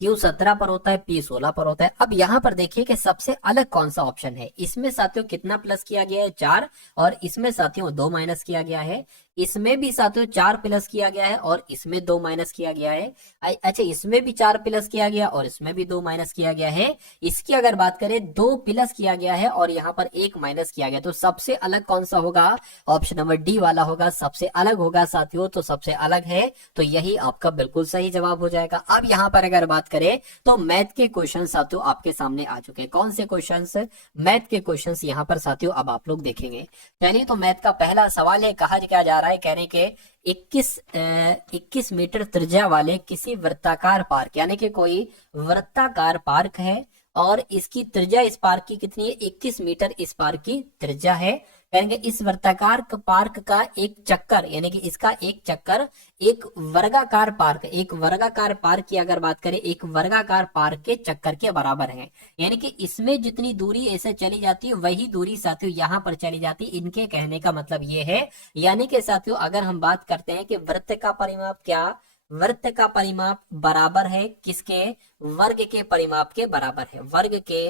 Q 17 पर होता है, P 16 पर होता है। अब यहाँ पर देखिए कि सबसे अलग कौन सा ऑप्शन है। इसमें साथियों कितना प्लस किया गया है, 4, और इसमें साथियों 2 माइनस किया गया है। इसमें भी साथियों 4 प्लस किया गया है और इसमें 2 माइनस किया गया है। अच्छा, इसमें भी 4 प्लस किया गया और इसमें भी 2 माइनस किया गया है। इसकी अगर बात करें 2 प्लस किया गया है और यहाँ पर 1 माइनस किया गया, तो सबसे अलग कौन सा होगा? ऑप्शन नंबर डी वाला होगा, सबसे अलग होगा साथियों। तो सबसे अलग है तो यही आपका बिल्कुल सही जवाब हो जाएगा। अब यहाँ पर अगर बात करें तो मैथ के क्वेश्चन साथियों आपके सामने आ चुके हैं। कौन से क्वेश्चंस? मैथ के क्वेश्चंस यहाँ पर साथियों अब आप लोग देखेंगे। चलिए, तो मैथ का पहला सवाल है, कहा क्या जा रहा है, कहने के 21 मीटर त्रिज्या वाले किसी वृत्ताकार पार्क, यानी कि कोई वृत्ताकार पार्क है और इसकी त्रिज्या इस पार्क की कितनी है? 21 मीटर इस पार्क की त्रिज्या है। कहेंगे इस वृत्ताकार पार्क का एक चक्कर, यानी कि इसका एक चक्कर एक वर्गाकार पार्क की अगर बात करें, एक वर्गाकार पार्क के चक्कर के बराबर है। यानी कि इसमें जितनी दूरी ऐसे चली जाती है वही दूरी साथियों यहाँ पर चली जाती है। इनके कहने का मतलब ये है, यानी कि साथियों अगर हम बात करते हैं कि वृत्त का परिमाप क्या, वृत्त का परिमाप बराबर है किसके? वर्ग के परिमाप के बराबर है, वर्ग के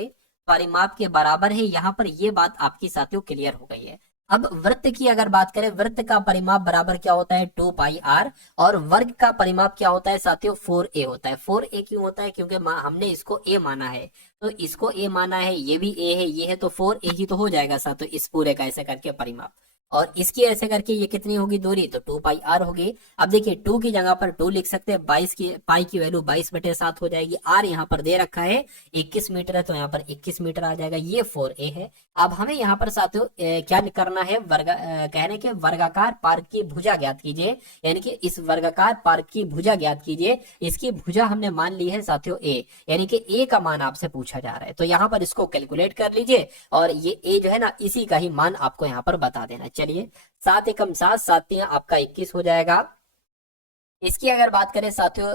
परिमाप के बराबर है। यहाँ पर ये बात आपकी साथियों क्लियर हो गई है। अब वृत्त की अगर बात करें, वृत्त का परिमाप बराबर क्या होता है? 2πr, और वर्ग का परिमाप क्या होता है साथियों? 4a होता है। 4a क्यों होता है? क्योंकि हमने इसको a माना है, तो इसको a माना है, ये भी a है, ये है, तो 4a ही तो हो जाएगा साथियों इस पूरे का ऐसे करके परिमाप। और इसकी ऐसे करके ये कितनी होगी दूरी? तो 2πr होगी। अब देखिए 2 की जगह पर 2 लिख सकते हैं, 22 की पाई की वैल्यू 22/7 हो जाएगी। r यहाँ पर दे रखा है 21 मीटर है, तो यहाँ पर 21 मीटर आ जाएगा। ये 4a है। अब हमें यहाँ पर साथियों क्या करना है? कहने के वर्गाकार पार्क की भुजा ज्ञात कीजिए, यानी कि इस वर्गाकार पार्क की भुजा ज्ञात कीजिए। इसकी भुजा हमने मान ली है साथियों a, यानी कि a का मान आपसे पूछा जा रहा है, तो यहाँ पर इसको कैलकुलेट कर लीजिए और ये a जो है ना, इसी का ही मान आपको यहाँ पर बता देना। चलिए, 7 एकम 7, 7 तियां आपका 21 हो जाएगा। इसकी अगर बात करें साथियों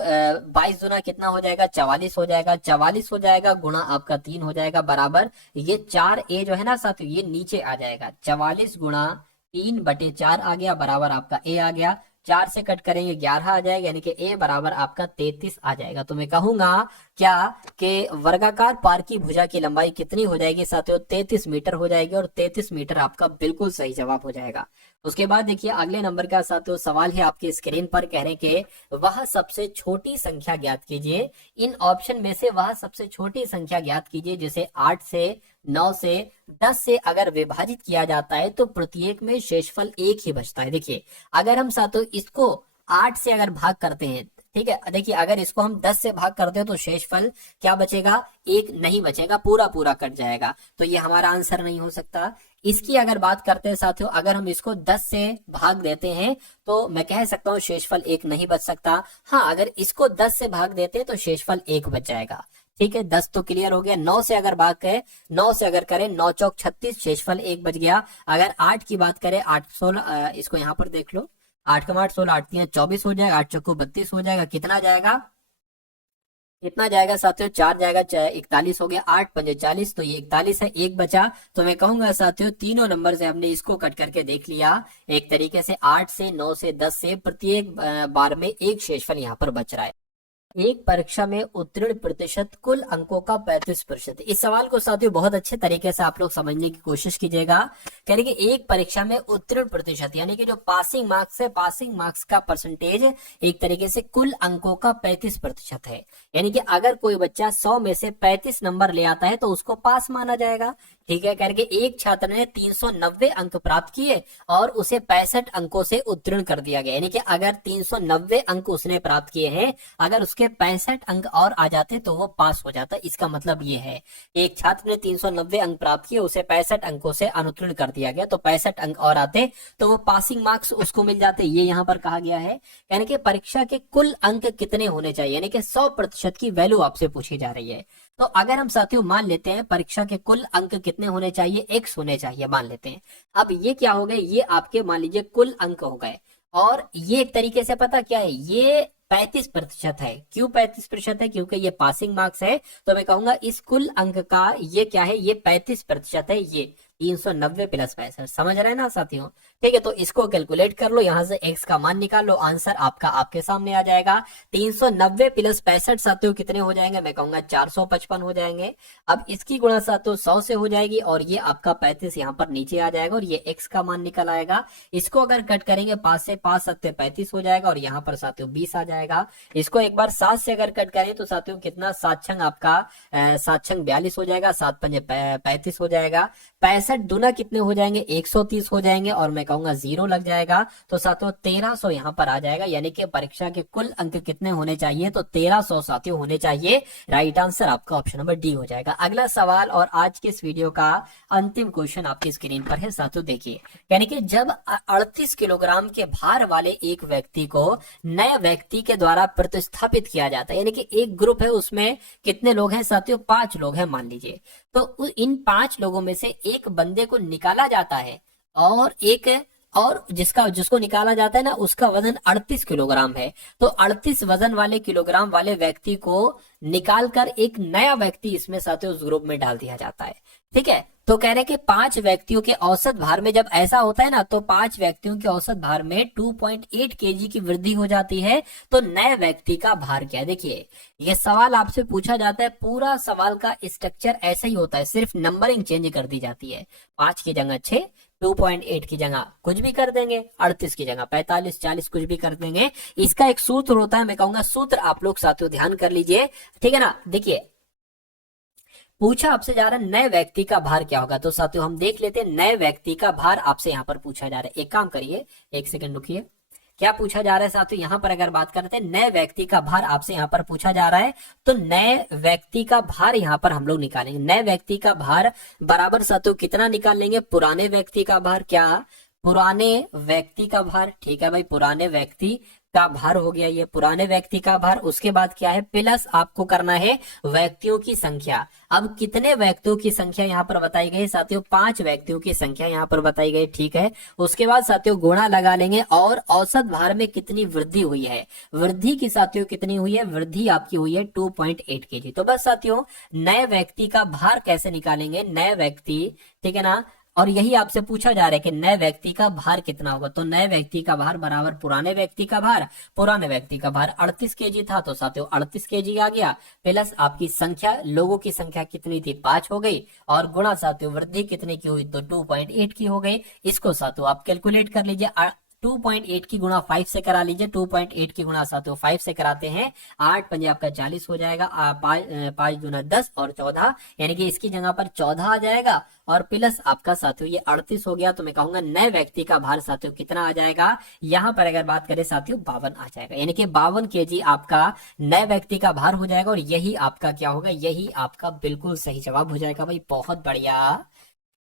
22 गुना कितना हो जाएगा? 44 हो जाएगा। 44 हो जाएगा गुणा आपका 3 हो जाएगा बराबर, ये 4a जो है ना साथियों ये नीचे आ जाएगा। 44 गुणा 3/4 आ गया बराबर आपका a आ गया। 4 से कट करेंगे 11 आ जाएगा, यानी कि a बराबर आपका 33 आ जाएगा। तो मैं कहूंगा क्या कि वर्गाकार पार्क की भुजा की लंबाई कितनी हो जाएगी साथियों? 33 मीटर हो जाएगी, और 33 मीटर आपका बिल्कुल सही जवाब हो जाएगा। उसके बाद देखिए अगले नंबर का साथियों सवाल है आपके स्क्रीन पर, कहने के वह सबसे छोटी संख्या ज्ञात कीजिए। इन ऑप्शन में से वह सबसे छोटी संख्या ज्ञात कीजिए जिसे 8 से 9 से 10 से अगर विभाजित किया जाता है तो प्रत्येक में शेषफल 1 ही बचता है। देखिए अगर हम साथियों इसको 8 से अगर भाग करते हैं, ठीक है, देखिए अगर इसको हम 10 से भाग करते हैं तो शेषफल क्या बचेगा? 1 नहीं बचेगा, पूरा पूरा कट जाएगा, तो ये हमारा आंसर नहीं हो सकता। इसकी अगर बात करते हैं साथियों, अगर हम इसको 10 से भाग देते हैं तो मैं कह सकता हूँ शेषफल 1 नहीं बच सकता। हाँ, अगर इसको 10 से भाग देते हैं तो शेषफल 1 बच जाएगा। ठीक है, 10 तो क्लियर हो गया। 9 से अगर बात करें, 9 से अगर करें 9 चौक 36, शेषफल 1 बच गया। अगर 8 की बात करें, 8 16, इसको यहाँ पर देख लो, 8 का 8 16, 8 3 24 हो जाएगा, 8 चौको 32 हो जाएगा। कितना जाएगा? कितना जाएगा साथियों? 4 जाएगा, 41 हो गया, 8 पंजे 40, तो ये 41 है, 1 बचा। तो मैं कहूंगा साथियों तीनों नंबर से हमने इसको कट करके देख लिया एक तरीके से। 8 से 9 से 10 से प्रत्येक बार में एक शेषफल यहाँ पर बच रहा है। एक परीक्षा में उत्तीर्ण प्रतिशत कुल अंकों का 35%। इस सवाल को साथियों बहुत अच्छे तरीके से आप लोग समझने की कोशिश कीजिएगा। कहने कि एक परीक्षा में उत्तीर्ण प्रतिशत यानी कि जो पासिंग मार्क्स है, पासिंग मार्क्स का परसेंटेज एक तरीके से कुल अंकों का 35% है। यानी कि अगर कोई बच्चा 100 में से 35 नंबर ले आता है तो उसको पास माना जाएगा। ठीक है, करके एक छात्र ने 390 अंक प्राप्त किए और उसे 65 अंकों से उत्तीर्ण कर दिया गया। यानी कि अगर 390 अंक उसने प्राप्त किए हैं, अगर उसके 65 अंक और आ जाते तो वो पास हो जाता। इसका मतलब ये है एक छात्र ने 390 अंक प्राप्त किए, उसे 65 अंकों से अनुत्तीर्ण कर दिया गया, तो 65 अंक और आते तो वो पासिंग मार्क्स उसको मिल जाते। ये यहाँ पर कहा गया है। यानी कि परीक्षा के कुल अंक कितने होने चाहिए, यानी कि 100% की वैल्यू आपसे पूछी जा रही है। तो अगर हम साथियों मान लेते हैं परीक्षा के कुल अंक कितने होने चाहिए, x होने चाहिए मान लेते हैं। अब ये क्या हो गए, ये आपके मान लीजिए कुल अंक हो गए, और ये एक तरीके से पता क्या है, ये 35% है। क्यों 35% है? क्योंकि ये पासिंग मार्क्स है। तो मैं कहूंगा इस कुल अंक का ये क्या है, ये 35% है। ये 390 प्लस 65, समझ रहे हैं ना साथियों। ठीक है, तो इसको कैलकुलेट कर लो, यहां से x का मान निकाल लो, आंसर आपका आपके सामने आ जाएगा। 390 प्लस 65 साथियों कितने हो जाएंगे, मैं कहूंगा 455 हो जाएंगे। अब इसकी गुणा साथियों 100 से हो जाएगी और ये आपका 35 यहाँ पर नीचे आ जाएगा और ये x का मान निकल आएगा। इसको अगर कट करेंगे 5 से, 5 सत्ते 35 हो जाएगा और यहाँ पर साथियों 20 आ जाएगा। इसको एक बार 7 से अगर कट करें तो साथियों कितना, 7 छंग आपका 7 छंग 42 हो जाएगा, 7 पंजे 35 हो जाएगा। 65 दूना कितने हो जाएंगे, 130 हो जाएंगे और मैं कहूंगा 0 लग जाएगा। तो साथियों 1300 यहाँ पर आ जाएगा, यानी कि परीक्षा के कुल अंक कितने होने चाहिए, तो 1300 साथियों होने चाहिए। राइट आंसर आपका ऑप्शन नंबर डी हो जाएगा। अगला सवाल और आज के इस वीडियो का अंतिम क्वेश्चन आपकी स्क्रीन पर है साथियों, देखिए। यानी कि जब 38 किलोग्राम के भार वाले एक व्यक्ति को नए व्यक्ति के द्वारा प्रतिस्थापित किया जाता है, यानी कि एक ग्रुप है, उसमें कितने लोग हैं साथियों, 5 लोग हैं मान लीजिए। तो इन 5 लोगों में से एक बंदे को निकाला जाता है और जिसको निकाला जाता है ना, उसका वजन 38 किलोग्राम है। तो 38 वजन वाले किलोग्राम वाले व्यक्ति को निकालकर एक नया व्यक्ति इसमें साथियों उस ग्रुप में डाल दिया जाता है। ठीक है, तो कह रहे कि 5 व्यक्तियों के औसत भार में जब ऐसा होता है ना, तो 5 व्यक्तियों के औसत भार में 2.8 केजी की वृद्धि हो जाती है। तो नए व्यक्ति का भार क्या है, देखिए ये सवाल आपसे पूछा जाता है, पूरा सवाल का स्ट्रक्चर ऐसा ही होता है, सिर्फ नंबरिंग चेंज कर दी जाती है। 5 की जगह 6, 2.8 की जगह कुछ भी कर देंगे, 38 की जगह 45, 40 कुछ भी कर देंगे। इसका एक सूत्र होता है, मैं कहूंगा सूत्र आप लोग साथियों ध्यान कर लीजिए। ठीक है ना, देखिए पूछा आपसे जा रहा है नए व्यक्ति का भार क्या होगा, तो साथियों हम देख लेते हैं नए व्यक्ति का भार आपसे यहाँ पर पूछा जा रहा है। एक काम करिए, एक सेकंड रुकिए, क्या पूछा जा रहा है साथियों, यहाँ पर अगर बात करते हैं नए व्यक्ति का भार आपसे यहाँ पर पूछा जा रहा है, तो नए व्यक्ति का भार यहाँ पर हम लोग निकालेंगे। नए व्यक्ति का भार बराबर साथियों कितना निकाल लेंगे, पुराने व्यक्ति का भार, क्या पुराने व्यक्ति का भार। ठीक है भाई, पुराने व्यक्ति का भार हो गया, ये पुराने व्यक्ति का भार। उसके बाद क्या है, प्लस आपको करना है व्यक्तियों की संख्या। अब कितने व्यक्तियों की संख्या यहाँ पर बताई गई साथियों, 5 व्यक्तियों की संख्या यहाँ पर बताई गई। ठीक है, उसके बाद साथियों गुणा लगा लेंगे और औसत भार में कितनी वृद्धि हुई है, वृद्धि की साथियों कितनी हुई है, वृद्धि आपकी हुई है 2.8 केजी। तो बस साथियों नए व्यक्ति का भार कैसे निकालेंगे, नए व्यक्ति, ठीक है ना, और यही आपसे पूछा जा रहा है कि नए व्यक्ति का भार कितना होगा। तो नए व्यक्ति का भार बराबर पुराने व्यक्ति का भार, पुराने व्यक्ति का भार 38 केजी था, तो साथियों 38 केजी आ गया, प्लस आपकी संख्या, लोगों की संख्या कितनी थी, 5 हो गई, और गुणा साथियों वृद्धि कितने की हुई, तो 2.8 की हो गई। इसको साथियों आप कैलकुलेट कर लीजिए, 2.8 की गुणा 5 से करा लीजिए, 2.8 की गुणा साथियों 5 से कराते हैं, 8 पंजे आपका 40 हो जाएगा, 5 दूना 10 और 14, यानी कि इसकी जगह पर 14 आ जाएगा और प्लस आपका साथियों ये 38 हो गया। तो मैं कहूंगा नए व्यक्ति का भार साथियों कितना आ जाएगा, यहाँ पर अगर बात करें साथियों 52 आ जाएगा, यानी कि 52 केजी आपका नए व्यक्ति का भार हो जाएगा और यही आपका क्या होगा, यही आपका बिल्कुल सही जवाब हो जाएगा भाई। बहुत बढ़िया।